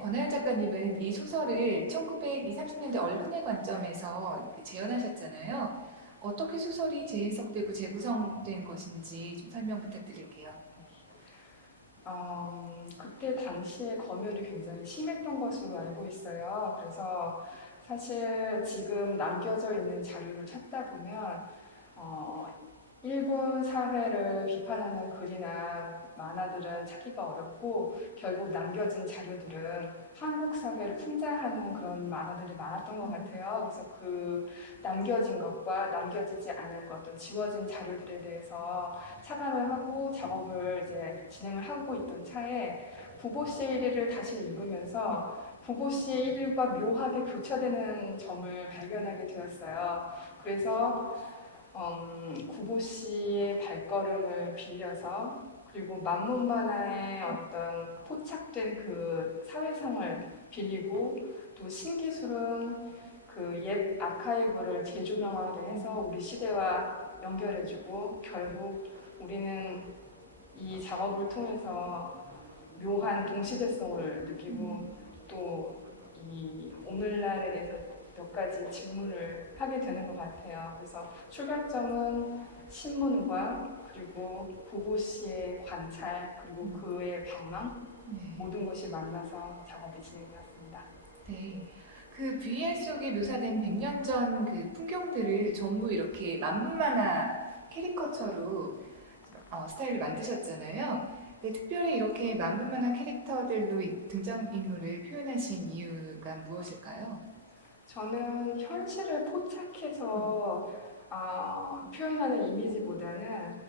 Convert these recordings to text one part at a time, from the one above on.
권하연 작가님은 이 소설을 1920, 30년대 언론의 관점에서 재현하셨잖아요. 어떻게 소설이 재해석되고 재구성된 것인지 좀 설명 부탁드릴게요. 그때 당시에 검열이 굉장히 심했던 것으로 알고 있어요. 그래서 사실 지금 남겨져 있는 자료를 찾다 보면 일본 사회를 비판하는 글이나 만화들은 찾기가 어렵고 결국 남겨진 자료들은 한국 사회를 풍자하는 그런 만화들이 많았던 것 같아요. 그래서 그 남겨진 것과 남겨지지 않은 것, 또 지워진 자료들에 대해서 차감을 하고 작업을 이제 진행을 하고 있던 차에 구보 씨의 일기를 다시 읽으면서 구보 씨의 일과 묘하게 교차되는 점을 발견하게 되었어요. 그래서 구보 씨의 발걸음을 빌려서 그리고 만문 만화의 어떤 포착된 그 사회상을 빌리고 또 신기술은 그 옛 아카이브를 재조명하게 해서 우리 시대와 연결해주고 결국 우리는 이 작업을 통해서 묘한 동시대성을 느끼고 또 이 오늘날에 대해서 몇 가지 질문을 하게 되는 것 같아요. 그래서 출발점은 신문과 그리고 구보 씨의 관찰 그리고 그의 방망 모든 것이 만나서 작업이 진행되었습니다. 네. 그 VL 속에 묘사된 100년 전 그 풍경들을 전부 이렇게 만문만화 캐리커처로 스타일을 만드셨잖아요. 근데 특별히 이렇게 만문만화 캐릭터들로 등장인물을 표현하신 이유가 무엇일까요? 저는 현실을 포착해서 표현하는 이미지보다는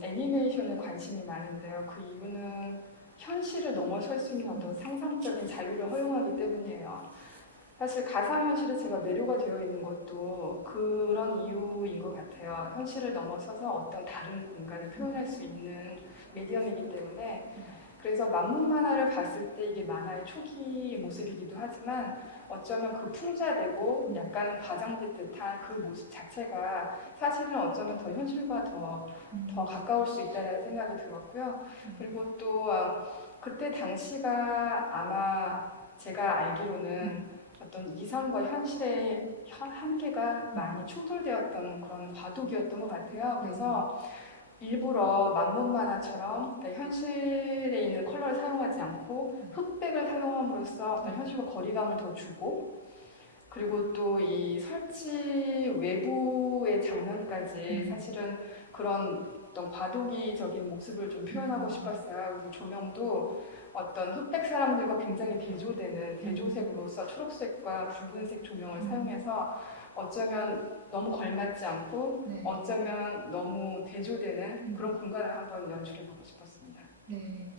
애니메이션에 관심이 많은데요. 그 이유는 현실을 넘어설 수 있는 어떤 상상적인 자유를 허용하기 때문이에요. 사실 가상현실에 제가 매료가 되어 있는 것도 그런 이유인 것 같아요. 현실을 넘어서서 어떤 다른 공간을 표현할 수 있는 미디엄이기 때문에 그래서 만문 만화를 봤을 때 이게 만화의 초기 모습이기도 하지만 어쩌면 그 풍자되고 약간은 과장된 듯한 그 모습 자체가 사실은 어쩌면 더 현실과 더 가까울 수 있다는 생각이 들었고요. 그리고 또 그때 당시가 아마 제가 알기로는 어떤 이상과 현실의 한계가 많이 충돌되었던 그런 과도기였던 것 같아요. 그래서 일부러 만문 만화처럼 현실에 있는 컬러를 사용하지 않고 흑백을 사용함으로써 어떤 현실과 거리감을 더 주고 그리고 또 이 설치 외부의 장면까지 사실은 그런 어떤 과도기적인 모습을 좀 표현하고 싶었어요. 그래서 조명도 어떤 흑백 사람들과 굉장히 대조되는 대조색으로서 초록색과 붉은색 조명을 사용해서 어쩌면 너무 걸맞지 않고 어쩌면 너무 대조되는 그런 공간을 한번 연출해보고 싶었습니다. 네.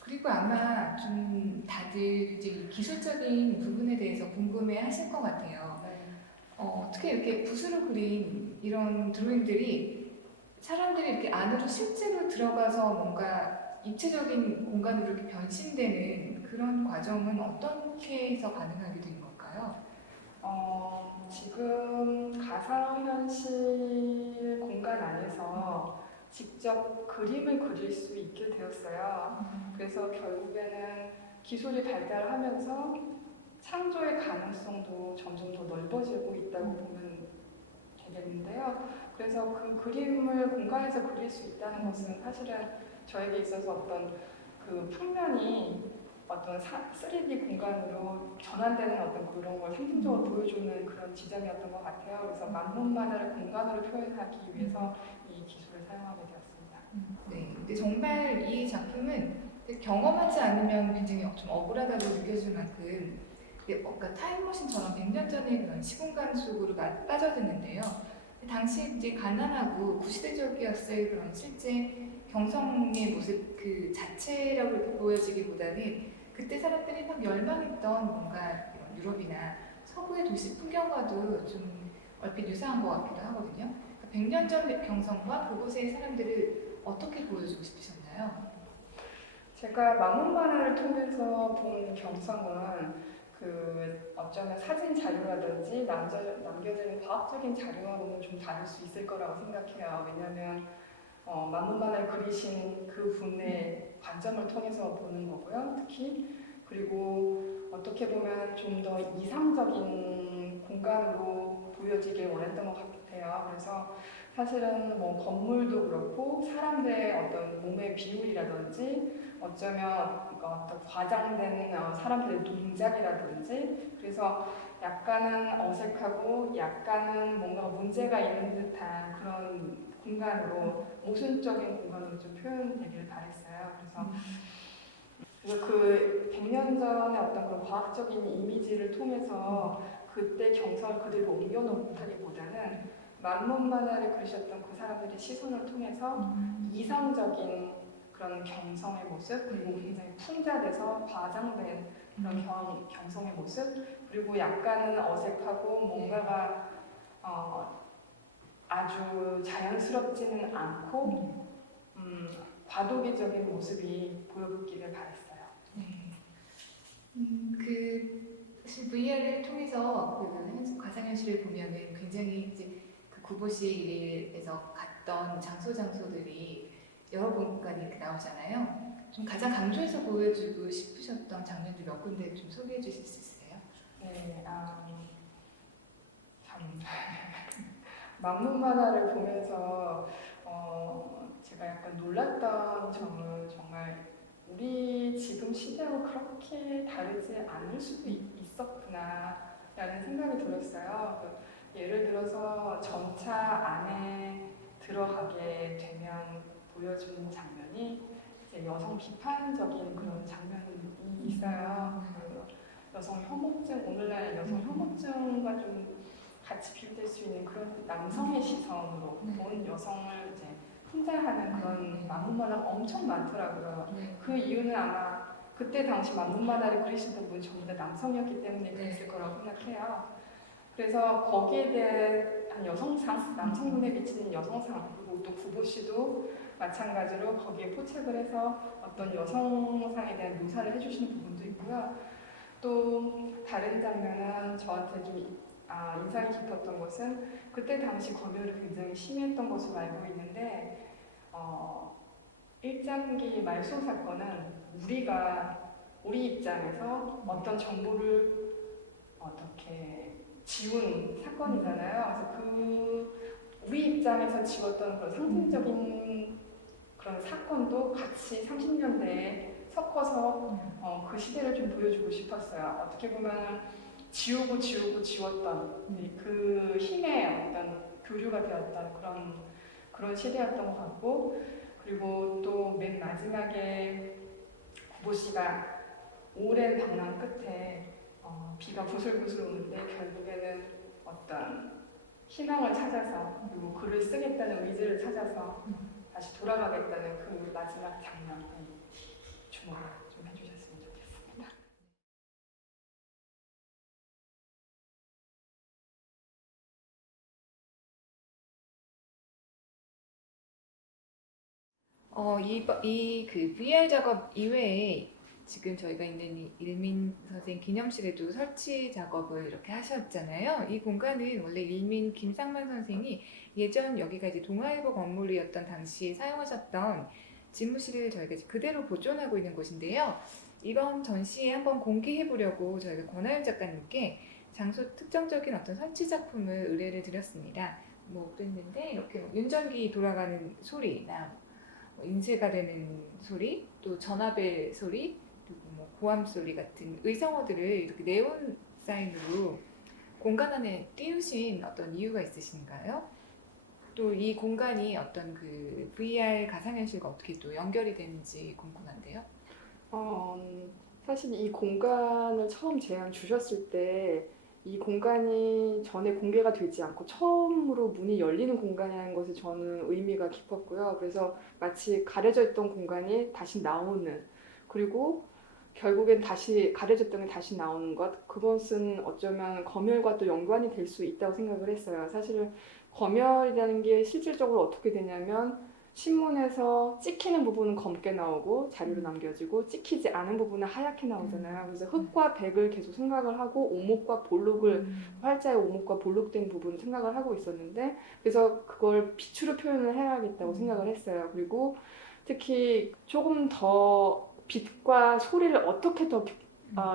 그리고 아마 좀 다들 이제 이 기술적인 부분에 대해서 궁금해 하실 것 같아요. 어떻게 이렇게 붓으로 그린 이런 드로잉들이 사람들이 이렇게 안으로 실제로 들어가서 뭔가 입체적인 공간으로 이렇게 변신되는 그런 과정은 어떻게 해서 가능하게 된 걸까요? 지금 가상현실 공간 안에서 직접 그림을 그릴 수 있게 되었어요. 그래서 결국에는 기술이 발달하면서 창조의 가능성도 점점 더 넓어지고 있다고 보면 되겠는데요. 그래서 그 그림을 공간에서 그릴 수 있다는 것은 사실은 저에게 있어서 어떤 그 평면이 어떤 3D 공간으로 전환되는 어떤 그런 걸 상징적으로 보여주는 그런 지점이었던 것 같아요. 그래서 만문 만화를 공간으로 표현하기 위해서 이 기술을 사용하게 되었습니다. 네, 근데 정말 이 작품은 경험하지 않으면 굉장히 좀 억울하다고 느껴질 만큼 그러니까 타임머신처럼 100년 전의 그런 시공간 속으로 빠져드는데요. 당시 이제 가난하고 구시대적이었을 그런 실제 경성의 모습 그 자체라고 이렇게 보여지기보다는 그때 사람들이 막 열망했던 뭔가 이런 유럽이나 서구의 도시 풍경과도 좀 얼핏 유사한 것 같기도 하거든요. 그러니까 100년 전 경성과 그곳의 사람들을 어떻게 보여주고 싶으셨나요? 제가 만문 만화를 통해서 본 경성은 그 어쩌면 사진 자료라든지 남겨지는 과학적인 자료하고는 좀 다를 수 있을 거라고 생각해요. 왜냐하면 만문 만화를 그리신 그 분의 관점을 통해서 보는 거고요. 특히 그리고 어떻게 보면 좀 더 이상적인 공간으로 보여지길 원했던 것 같아요. 그래서 사실은 뭐 건물도 그렇고 사람들의 어떤 몸의 비율이라든지 어쩌면 그러니까 어떤 과장된 사람들의 동작이라든지 그래서 약간은 어색하고 약간은 뭔가 문제가 있는 듯한 그런 공간으로 모순적인 공간으로 좀 표현되길 바랬어요. 그래서 그 100년 전의 어떤 그런 과학적인 이미지를 통해서 그때 경성을 그대로 옮겨놓다기보다는 만문 만화를 그리셨던 그 사람들의 시선을 통해서 이상적인 그런 경성의 모습 그리고 굉장히 풍자돼서 과장된 그런 경성의 모습 그리고 약간은 어색하고 뭔가가 아주 자연스럽지는 않고 과도기적인 모습이 보여기를 바랬어요. 네. 사실 VR을 통해서 가상현실을 보면은 굉장히 이제 그 구보실에서 갔던 장소들이 여러 공간이 이렇게 나오잖아요. 좀 가장 강조해서 보여주고 싶으셨던 장면들 몇 군데 좀 소개해 주실 수 있으세요? 네, 참 만문 만화를 보면서 제가 약간 놀랐던 점은 정말 우리 지금 시대하고 그렇게 다르지 않을 수도 있었구나 라는 생각이 들었어요. 예를 들어서 전차 안에 들어가게 되면 보여주는 장면이 이제 여성 비판적인 그런 장면이 있어요. 그 여성 혐오증, 오늘날 여성 혐오증과 좀 같이 비교될 수 있는 그런 남성의 시선으로 본 여성을 이제 풍자하는 그런 만문만화가 엄청 많더라고요. 그 이유는 아마 그때 당시 만문만화를 그리시던 분이 전부 다 남성이었기 때문에 그랬을 거라고 생각해요. 그래서 거기에 대한 여성상, 남성 눈에 비치는 여성상 그리고 또 구보씨도 마찬가지로 거기에 포착을 해서 어떤 여성상에 대한 묘사를 해주시는 부분도 있고요. 또 다른 장면은 저한테 좀 인상이 깊었던 것은 그때 당시 검열이 굉장히 심했던 것으로 알고 있는데 1장기 말소 사건은 우리 입장에서 어떤 정보를 어떻게 지운 사건이잖아요. 그래서 우리 입장에서 지웠던 그런 상징적인 그런 사건도 같이 30년대에 섞어서 그 시대를 좀 보여주고 싶었어요. 어떻게 보면 지웠던 그 힘의 어떤 교류가 되었던 그런 시대였던 것 같고 그리고 또 맨 마지막에 구보씨가 오랜 방랑 끝에 비가 부슬부슬 오는데 결국에는 어떤 희망을 찾아서 그리고 글을 쓰겠다는 의지를 찾아서 다시 돌아가겠다는 그 마지막 장면에 주목을 좀 해주셨으면 좋겠습니다. 이 VR 작업 이외에 지금 저희가 있는 이 일민 선생 기념실에도 설치 작업을 이렇게 하셨잖아요. 이 공간은 원래 일민 김상만 선생이 예전 여기가 이제 동아일보 건물이었던 당시에 사용하셨던 집무실을 저희가 이제 그대로 보존하고 있는 곳인데요. 이번 전시에 한번 공개해 보려고 저희가 권하윤 작가님께 장소 특정적인 어떤 설치 작품을 의뢰를 드렸습니다. 그랬는데 이렇게 윤전기 돌아가는 소리나 인쇄가 되는 소리, 또 전화벨 소리, 그리고 고함 소리 같은 의성어들을 이렇게 네온 사인으로 공간 안에 띄우신 어떤 이유가 있으신가요? 또 이 공간이 어떤 그 VR 가상현실과 어떻게 또 연결이 되는지 궁금한데요. 사실 이 공간을 처음 제안 주셨을 때 이 공간이 전에 공개가 되지 않고 처음으로 문이 열리는 공간이라는 것이 저는 의미가 깊었고요. 그래서 마치 가려져 있던 공간이 다시 나오는 그리고 결국엔 다시 가려졌던 게 다시 나오는 것 그것은 어쩌면 검열과 또 연관이 될 수 있다고 생각을 했어요. 사실 검열이라는 게 실질적으로 어떻게 되냐면 신문에서 찍히는 부분은 검게 나오고 자료로 남겨지고 찍히지 않은 부분은 하얗게 나오잖아요. 그래서 흑과 백을 계속 생각을 하고 오목과 볼록을 활자의 오목과 볼록된 부분을 생각을 하고 있었는데 그래서 그걸 빛으로 표현을 해야겠다고 생각을 했어요. 그리고 특히 조금 더 빛과 소리를 어떻게 더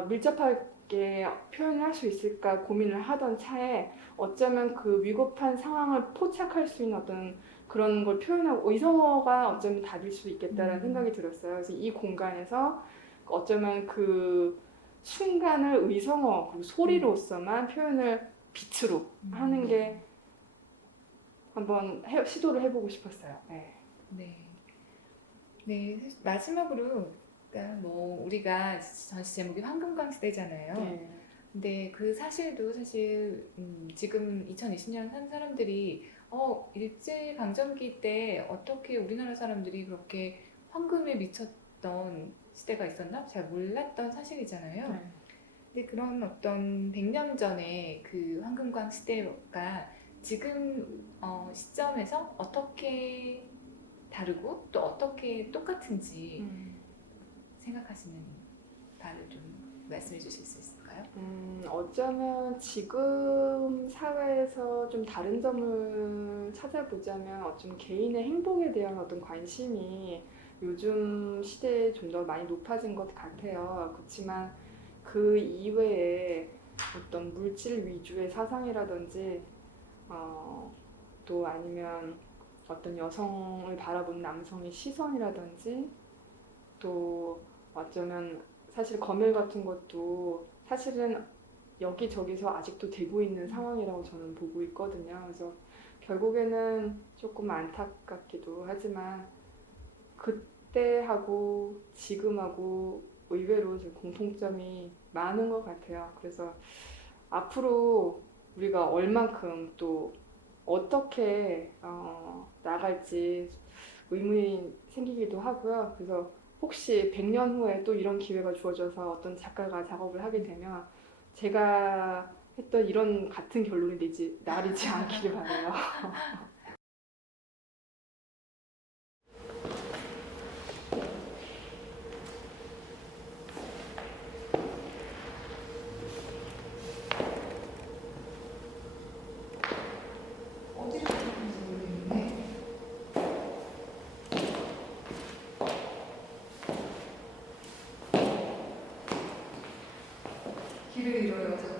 밀접하게 표현을 할 수 있을까 고민을 하던 차에 어쩌면 그 위급한 상황을 포착할 수 있는 어떤 그런 걸 표현하고 의성어가 어쩌면 답일 수 있겠다라는 생각이 들었어요. 그래서 이 공간에서 어쩌면 그 순간을 의성어 그리고 소리로서만 표현을 빛으로 하는 게 한번 시도를 해보고 싶었어요. 네. 네. 네, 마지막으로 그러니까 뭐 우리가 전시 제목이 황금광 시대잖아요. 네. 근데 그 사실도 사실 지금 2020년 산 사람들이 일제 강점기 때 어떻게 우리나라 사람들이 그렇게 황금에 미쳤던 시대가 있었나? 잘 몰랐던 사실이잖아요. 네. 근데 그런 어떤 100년 전에 그 황금광 시대가 지금 시점에서 어떻게 다르고 또 어떻게 똑같은지 생각하시는 바를 좀 말씀해 주실 수 있을까요? 어쩌면 지금 사회에서 좀 다른 점을 찾아보자면 어쩜 개인의 행복에 대한 어떤 관심이 요즘 시대에 좀 더 많이 높아진 것 같아요. 그렇지만 그 이외에 어떤 물질 위주의 사상이라든지 또 아니면 어떤 여성을 바라보는 남성의 시선이라든지 또 어쩌면 사실 검열 같은 것도 사실은 여기저기서 아직도 되고 있는 상황이라고 저는 보고 있거든요. 그래서 결국에는 조금 안타깝기도 하지만 그때하고 지금하고 의외로 공통점이 많은 것 같아요. 그래서 앞으로 우리가 얼만큼 또 어떻게 나갈지 의문이 생기기도 하고요. 그래서 혹시 100년 후에 또 이런 기회가 주어져서 어떤 작가가 작업을 하게 되면 제가 했던 이런 같은 결론이 나리지 않기를 바라요. 어디를 가는지 모르겠는데 길을 잃어요.